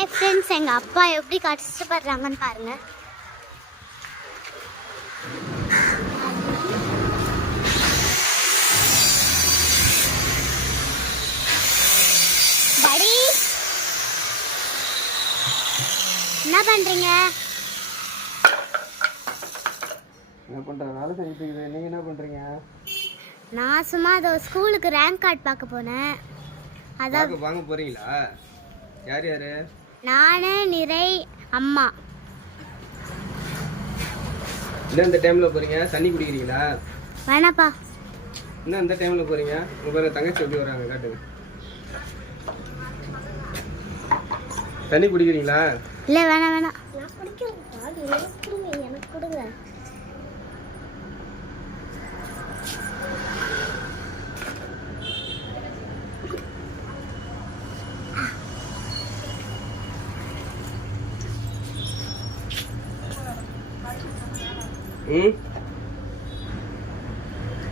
Hi friends, எங்கள் அப்பா எப்படி கஷ்டப்படுறாங்கன்னு பாருங்க. படி என்ன பண்றீங்க? என்ன பண்ற? வேலை செஞ்சுட்டு இருக்குது. நீங்க என்ன பண்றீங்க? நான் சும்மா அதோ ஸ்கூலுக்கு ரேங்க் கார்டு பார்க்க போனேன். அதான் வாங்க போறீங்களா? யார் யாரு? நானு, நிறை, அம்மா. என்ன இந்த டைம்ல போறீங்க? தண்ணி குடிக்கிறீங்களா? வேணாப்பா. என்ன இந்த டைம்ல போறீங்க? உங்க தங்கச்சி எப்படி வராங்க காட்டுங்க. தண்ணி குடிக்கிறீங்களா? இல்ல வேணாம் வேணாம். நான் குடிக்கிறேன். எனக்கு கொடுங்க.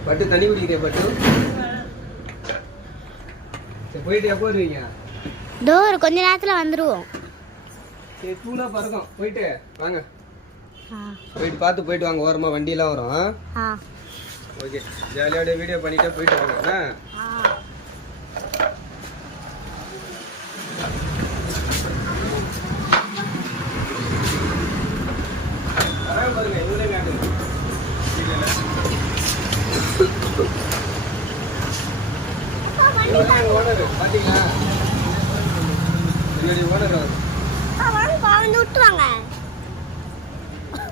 பட்டு தண்ணி குடிக்கிறீங்க பட்டு? சரி, போயிட்டு எப்போ வருவீங்க? ஒரு கொஞ்ச நேரத்துல வந்துருவோம். சரி, தூளா பறக்கும். போயிட்டு வாங்க. போயிட்டு பார்த்து போயிட்டு வாங்க. ஓரமா வண்டியெல்லாம் வரும். ஓகே, ஜாலியோட வீடியோ பண்ணிட்டே போயிட்டு வாங்க. பாருங்க, இவரே காட்டுங்க. ஓனர் பாத்தீங்களா? ஓனர் வந்து விட்டுவாங்க.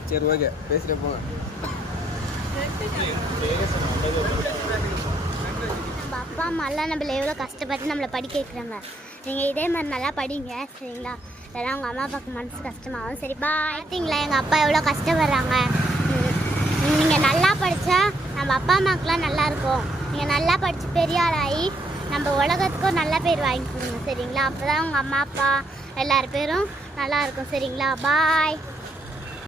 சரி, ஓகே, பேசிட்டு போங்க. நம்ம அப்பா அம்மா எல்லாம் நம்மள எவ்வளோ கஷ்டப்பட்டு நம்மளை படிக்க வைக்கிறாங்க. நீங்கள் இதே மாதிரி நல்லா படிங்க, சரிங்களா? இதெல்லாம் உங்கள் அம்மா அப்பாவுக்கு மனசு கஷ்டமாகும். சரி, பார்த்தீங்களா எங்கள் அப்பா எவ்வளோ கஷ்டப்படுறாங்க. நீங்கள் நல்லா படித்தா நம்ம அப்பா அம்மாவுக்குலாம் நல்லாயிருக்கும். நீங்கள் நல்லா படித்து பெரிய ஆளாகி நம்ம உலகத்துக்கும் நல்ல பேர் வாங்கி கொடுங்க, சரிங்களா? அப்போ தான் உங்கள் அம்மா அப்பா எல்லார் பேரும் நல்லாயிருக்கும், சரிங்களா? பாய்.